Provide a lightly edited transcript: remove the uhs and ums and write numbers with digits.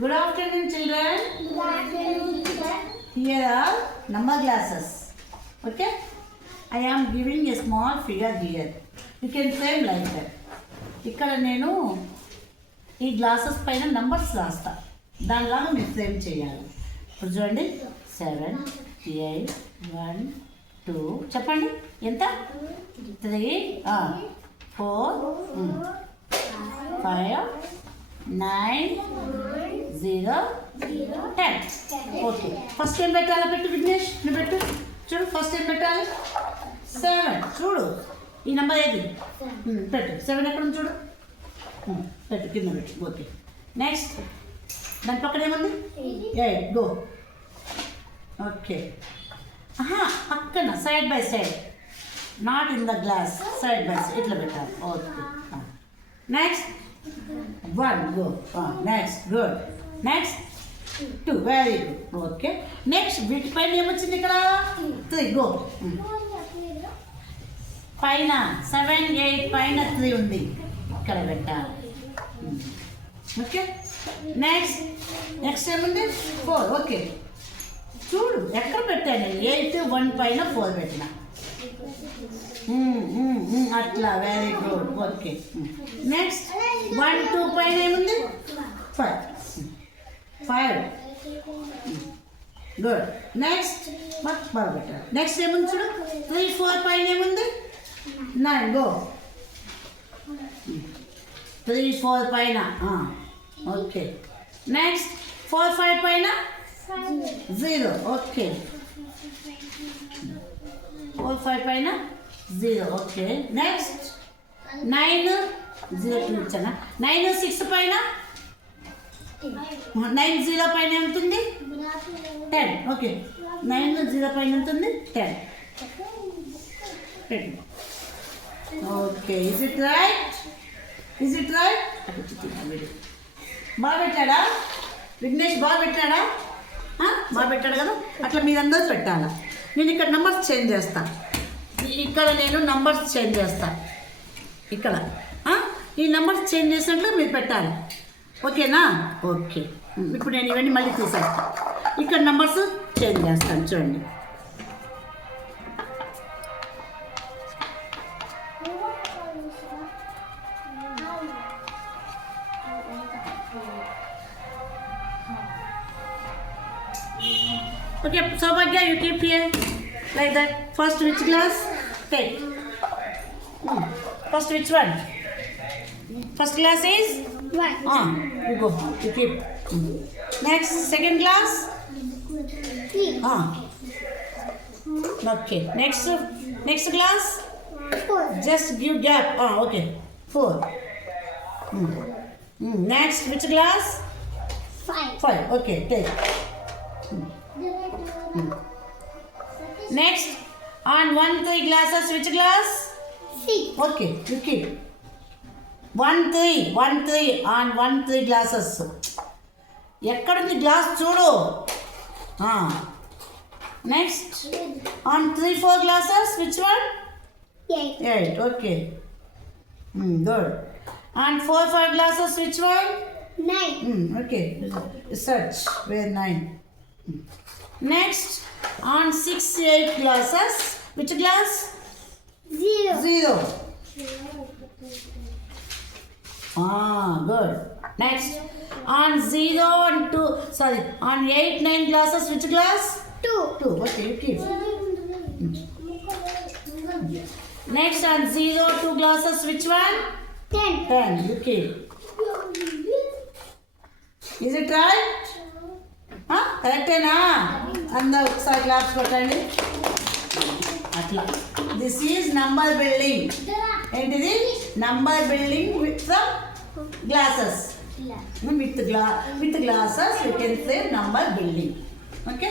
Good afternoon, children. Good afternoon, teacher. Here are number glasses. Okay? I am giving a small figure here. You can frame like that. ఇక్కడ నేను ఈ గ్లాసెస్ పైన నంబర్స్ రాస్తా, దానిలాగా మీరు ఫ్రేమ్ చేయాలి. ఇప్పుడు చూడండి, 7, 8, 1, 2 చెప్పండి ఎంత, 3, 4, 5, 9, 0, 10. ఓకే, ఫస్ట్ ఏం పెట్టాలి? పెట్టు విఘ్నేష్, నువ్వు పెట్టు. చూడు, ఫస్ట్ ఏం పెట్టాలి? 7. చూడు, ఈ నెంబర్ ఏది? పెట్టు. 7 ఎక్కడ ఉంది చూడు, పెట్టు, కింద పెట్టు. ఓకే, నెక్స్ట్ దాని పక్కన ఏముంది? 8. గో. ఓకే, పక్కన side by side, not in the glass, side by side ఇట్లా పెట్టాలి. Okay, next 1. Go. Next, good. Next 2. Very good. Okay, next వీటిపైన ఏమొచ్చింది? ఇక్కడ 3. గో. పైన 7, 8 పైన 3 ఉంది, ఇక్కడ పెట్టాలి. ఓకే, నెక్స్ట్ ఏముంది? 4. ఓకే, చూడు ఎక్కడ పెట్టాను? 8, 1 పైన 4 పెట్టిన. అట్లా, వెరీ గుడ్. ఓకే, నెక్స్ట్ 1, 2 పైన ఏముంది? 5. గుడ్. నెక్స్ట్ బాగా పెట్టాలి. నెక్స్ట్ ఏముంది చూడు? 3, 4 పైన ఏముంది? 9. గో. 3, 4 పైన. ఓకే, నెక్స్ట్ 4, 5 పైన 0. ఓకే, 4, 5 పైన 0. ఓకే, నెక్స్ట్ 9, 0 ఇచ్చానా? 9, 6 పైన 9, 0 పైన ఉంటుంది 10. ఓకే, 9, 0 పైన ఉంటుంది 10. Okay, is it right? Is it right? బాగా పెట్టాడా విఘ్నేష్? బాగా పెట్టాడా? బాగా పెట్టాడు కదా. అట్లా మీరందరూ పెట్టాలా. నేను ఇక్కడ నంబర్స్ చేంజ్ చేస్తా, ఇక్కడ నేను నంబర్స్ చేంజ్ చేస్తా. ఇక్కడ ఈ నంబర్స్ చేంజ్ చేసినట్లు మీరు పెట్టాలి. ఓకేనా? ఓకే, ఇప్పుడు నేను ఇవన్నీ మళ్ళీ తీసేస్తాను. ఇక్కడ నంబర్స్ చేంజ్ చేస్తాను, చూడండి. Okay, Saubhagya, you keep here like that. First, which glass? Take. First, which one? First glass is 1. You go. You keep. Next, second glass. 3. Okay. Next glass. 4. Just give gap. Okay. 4. Next, which glass? 5. Okay. Take. Next, on 1, 3 glasses, which glass? 6. Okay, you keep. 1, 3 on 1, 3 glasses. ఎక్కడుంది గ్లాస్ చూడు. Next on 3, 4 glasses, which one? 8. Okay, good. On 4, 5 glasses, which one? 9. Okay, search where 9. Next, on 6, 8 glasses, which glass? 0. Good. Next, on 0 and 2, on 8, 9 glasses, which glass? 2. Okay, you keep. Next, on 0, 2 glasses, which one? 10. You keep. Is it right? కరెక్టేనా? అందరూ ఒకసారి క్లాప్స్ కొట్టండి. అట్లా, this is number building. ఏంటిది? Number building with glasses. With glasses you can say number building. Okay.